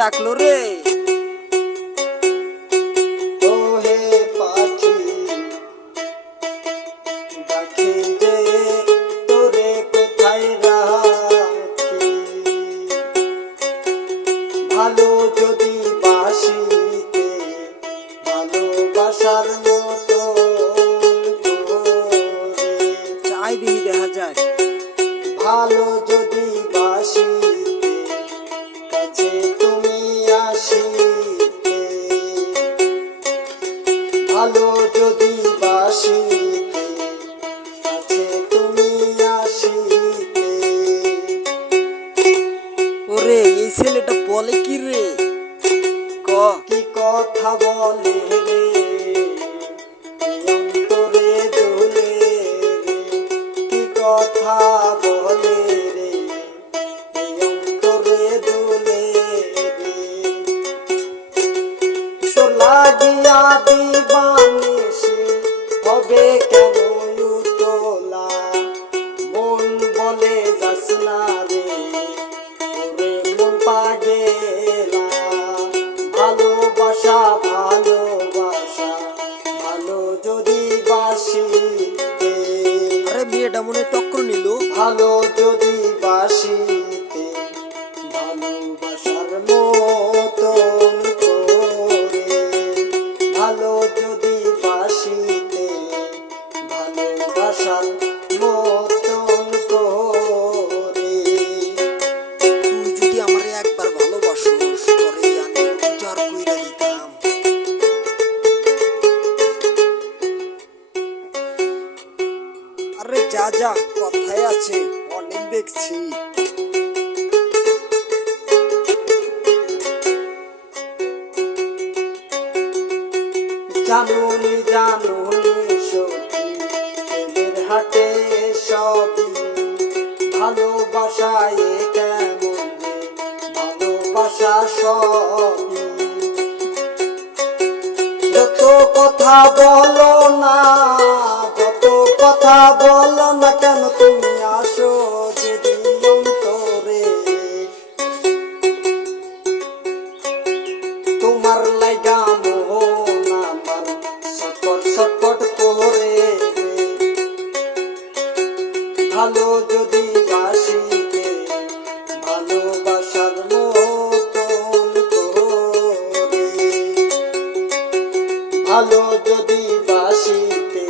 ডাকলো রে। ও হে পাখি ডাকি যে তোরে কোথায় রাখি, ভালো যদি বাসিতে ভালোবাসার মতো চাই দিহি দেখা যায়। ভালো যদি বাসিতে কাছে তুমি আসিতে, ভালো যদি বাসিতে কাছে তুমি আসিতে। ওরে এই ছেলেটা বলে কি রে, ক কি কথা বলে রে অন্তরে দোলে রে, কি কথা বলে রে অন্তরে দোলে রে। তোর লাগিয়া দিবানিশি হবে কেন উতলা, মন বলে যাস না রে ওরে মন পাগেলা। ভালোবাসা ভালোবাসা ভালো যদি বাসিতে, আরে মেয়েটা মনে টক্কর নিল। ভালো যদি বাসিতে ভালোবাসার মতন করে, ভালো যদি বাসিতে ভালোবাসার মতন করে। তুই যদি আমারে একবার ভালোবাসোস তোরে আমি উজাড় কইরা দিতাম। আরে যা যা, কথাই আছে অনেক দেখছি। জানুনি জানুনি সখী প্রেমের হাটে সবই, ভালোবাসায় কেমন রে ভালোবাসা সবই। যত কথা বলো না, যত কথা বলো না কেন তুমি আসো যদি অন্তরে, তোমার লাইগা মোহন আমার ছটপট ছটপট করে। ভালো যদি বাসিতে ভালোবাসার মতন করে, ভালো যদি বাসিতে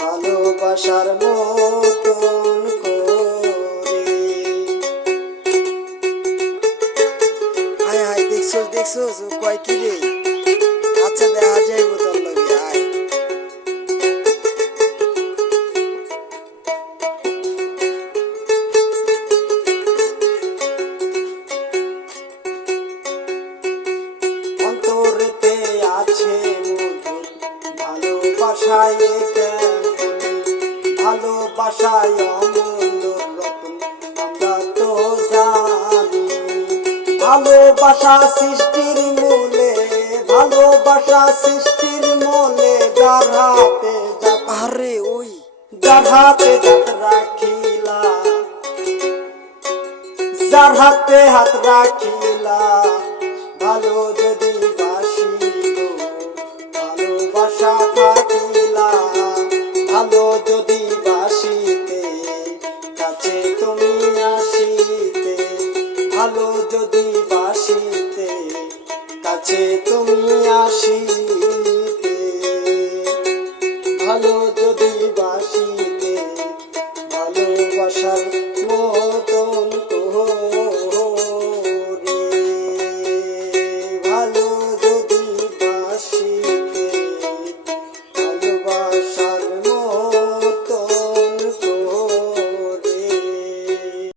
ভালোবাসার মতন করে। হায় হায়, দেখছোস দেখছোস ও কয় কি রে। আচ্ছা দেখা যাইব তোর লগে আয়। অন্তরেতে আছে মধুর ভালোবাসায় কেমন, ভালোবাসায় অমূল্য রতন আমরা তো জানি। ভালোবাসা সৃষ্টির মূলে, ভালোবাসা সৃষ্টির মূলে, যার হাতে যাত, আরে ওই যার হাতে যাত রাখিলা, যার হাতে হাত রাখিলা। ভালো যদি বাসিল ভালোবাসা থাকিলা, ভালো যদি বাসিতে কাছে তুমি আসিতে, ভালো যদি